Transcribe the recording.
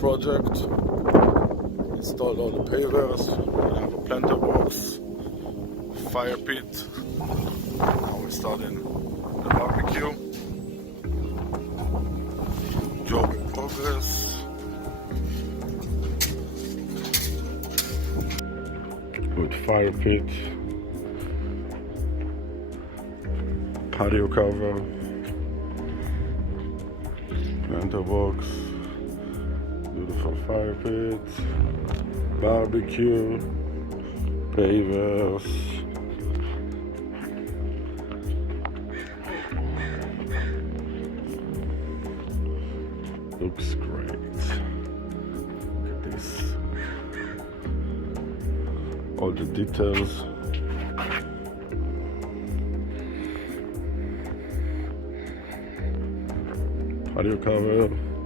project. Installed all the pavers. I have a planter box, fire pit. Now we're starting the barbecue. Job in progress. With fire pit, patio cover, planter box, beautiful fire pit, barbecue, pavers. Looks great. Look at this. All the details. Patio cover.